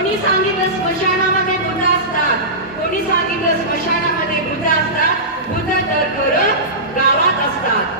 कोणी सांगितलं स्मशानामध्ये भूत असतात, कोणी सांगितलं स्मशानामध्ये भूत असतात. भूत तर खरं गावात असतात,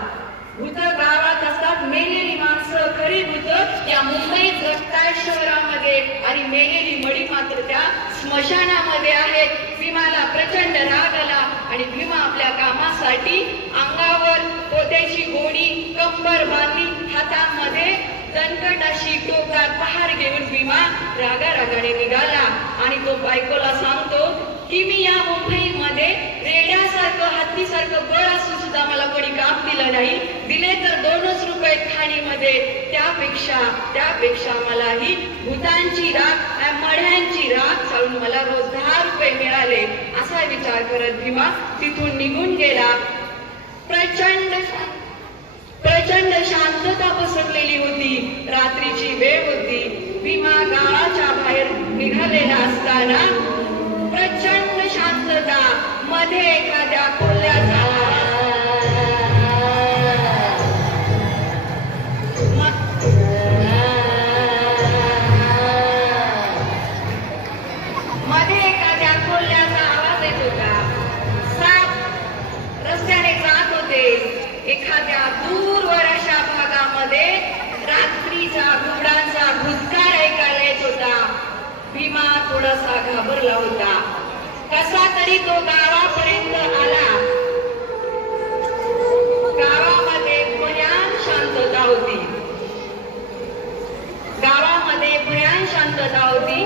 भूत गावात असतात. मेलेली माणसं खरी भूत या मुंबईत जगताय शहरामध्ये, आणि मेलेली मडी मात्र त्या स्मशानामध्ये आहेत. भीमाला प्रचंड राग आला आणि भीमा आपल्या कामासाठी अंगावर पोत्याची गोणी कंबर बांधली, हातामध्ये दणकटाशी टोकात पहार घेऊन भीमा रागारागाने निघाला. आणि तो बायकोला सांगतो की मी या मुंबईमध्ये रेड्यासारखं हत्तीसारखं बळ असून सुद्धा मला कोणी काम दिलं नाही, दिले तर 2च रुपये खाणीमध्ये, त्यापेक्षा मला ही भूतांची राख, मढ्यांची राख चालून मला रोज 10 रुपये मिळाले, असा विचार करत भीमा तिथून निघून गेला. प्रचंड शांतता पसरलेली होती. रात्रीची वेळ होती. भीमा गावाच्या बाहेर निघालेला असताना प्रचंड शांतता. मध्ये एखाद्या कोल्ह्याचा आवाज येत होता. साप रस्त्याने जात होते. एखाद्या दूरवर अशा भागामध्ये रात्रीचा घुबडांचा भुतकार ऐकायला येत होता. भीमा थोडासा घाबरला होता. कसा तरी तो गावापर्यंत आला. गावामध्ये भयान शांतता होती.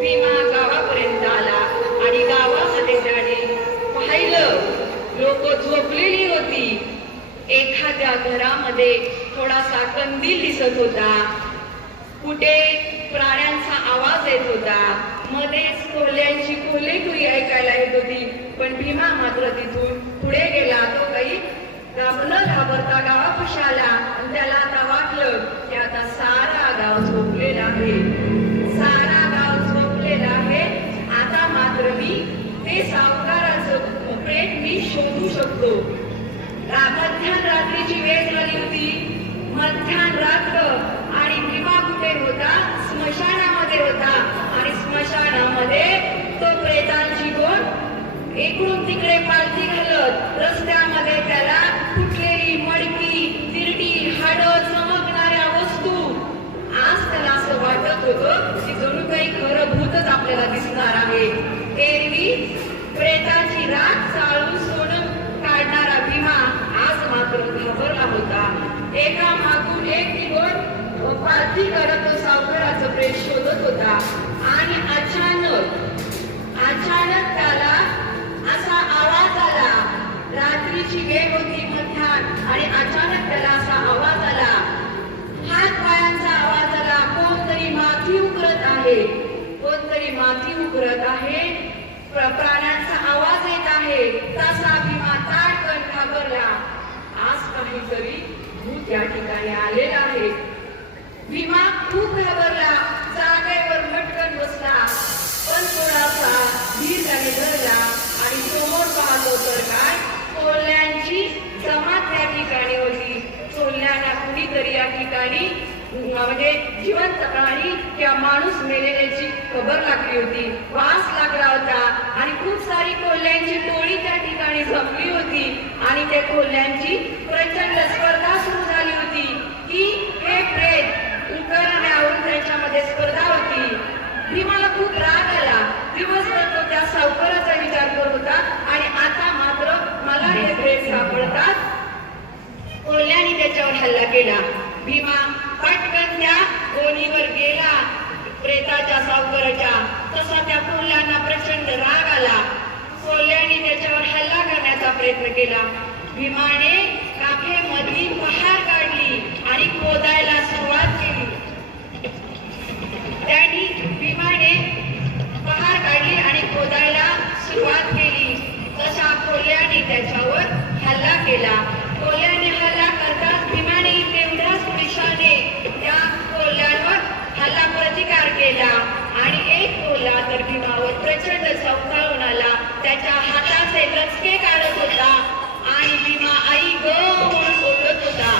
भीमा गावापर्यंत आला आणि गावामध्ये त्याने पाहिलं, लोक झोपलेली होती. एखाद्या घरामध्ये थोडासा कंदील दिसत होता. कुठे प्राण्यांचा आवाज येत होता. मध्येच कोल्ह्यांची कोल्हेकुरी ऐकायला येत होती. पण भीमा मात्र तिथून पुढे गेला. तो काही न घाबरता गावापाशी आला आणि त्याला आता वाटलं की आता सारा गाव झोपलेला आहे, आता मात्र मी ते सावकाराचं प्रेत मी शोधू शकतो. मध्यान रात्रीची वेळ झाली होती. मध्यान रात्र आणि भीमा कुठे होता? स्मशानामध्ये होता. आणि स्मशानामध्ये तो प्रेतांची गोण इकडून तिकडे पालथी घालत, रस्त्यामध्ये त्याला फुटलेली मडकी, तिरडी, हाडं, चमकणाऱ्या वस्तू. आज त्याला असं वाटत होतं की जणू काही खरं भूतच आपल्याला दिसणार आहे. एरवी प्रेताची राख चाळून सोडून काढणारा भीमा आज मात्र घाबरला होता. एका मागून एक निघून पालथी करत तो सावकाराचं प्रेत शोधत होता. आणि अचानक त्याला असा आवाज आला. रात्रीची वेळ होती, मध्यान, आणि अचानक त्याला असा आवाज आला. हात पायांचा आवाज आला. कोणतरी माती उकरत आहे, प्राण्यांचा आवाज येत आहे. तसा भीमा ताडकन घाबरला. आज काहीतरी भूत या ठिकाणी आलेला आहे. भीमा खूप घाबरला. जागेवर मटकन बसला. पण थोडासा धीर त्याने धरला आणि समोर पाहतो तर काय, कोल्ह्यांची जमात त्या ठिकाणी होती. कोल्ह्यांना कुणीतरी या ठिकाणी म्हणजे जिवंत प्राणी किंवा माणूस मेलेल्याची खबर लागली होती, वास लागला होता. आणि खूप सारी कोल्ह्यांची टोळी त्या ठिकाणी जमली होती. आणि त्या कोल्ह्यांची प्रचंड स्पर्धा सुरू झाली होती की हे प्रेत उकरण्यावरून त्याच्यामध्ये स्पर्धा होती. भीमाला खूप राग आला. दिवसभर तो त्या सावकाराचा विचार करत होता आणि आता मात्र मला हे प्रेत सापडतात. कोल्ह्याने त्याच्यावर हल्ला केला. भीमा पटकन त्या गोणीवर गेला प्रेताच्या सावकाराच्या. तसा त्या कोल्ह्यांना प्रचंड राग आला. कोल्ह्याने त्याच्यावर हल्ला करण्याचा प्रयत्न केला. भीमाने काखेमधली पहार काढली आणि खोदायला सुरुवात केली. भीमाने पहार काढली आणि खोदायला सुरुवात केली. तसा कोल्ह्याने त्याच्यावर हल्ला केला. कोल्ह्याने हल्ला करताच भीमाने तेवढ्याच दिशाने त्या कोल्ह्यावर हल्ला प्रतिकार केला. आणि एक कोल्हा तर भीमावर प्रचंड चौकाळून आला. त्याच्या हाताचे लचके काढत होता आणि भीमा आई ग म्हणून ओरडत होता.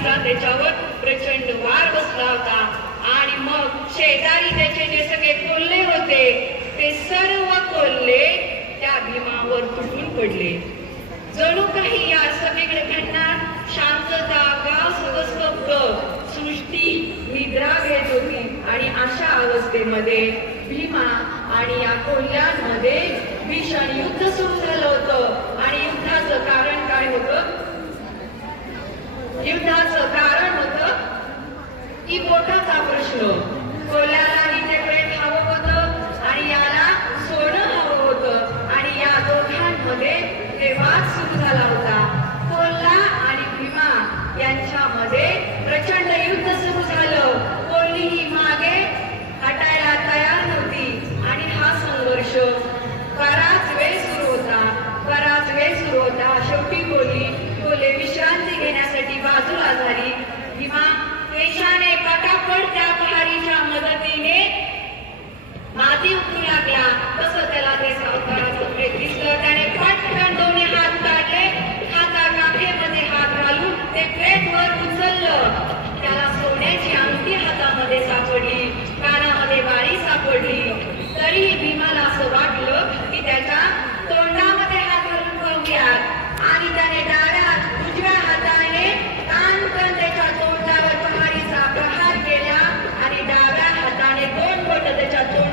कोल्ह्यांचा त्याच्यावर प्रचंड वार बसला होता. आणि मग शेजारी त्याचे जे सगळे कोल्हे होते ते सर्व कोल्हे त्या भीमावर तुटून पडले. जणू काही या सगळीकडे घडणार शांतता, गाव सगळं स्तब्ध, सृष्टी निद्रा घेत होती. आणि अशा अवस्थेमध्ये भीमा आणि या कोल्ह्यांमध्ये भीषण युद्ध सुरू झालं होतं. आणि युद्धाचं कारण काय होतं? युद्धाचं कारण होतं की पोटाचा प्रश्न. कोल्ह्यालाही ते प्रेम हवं होतं आणि याला सोनं हवं होतं. आणि या दोघांमध्ये ते वाद सुरू झाला होता. कोल्हा आणि भीमा यांच्यामध्ये प्रचंड युद्ध सुरू झालं. कोल्ही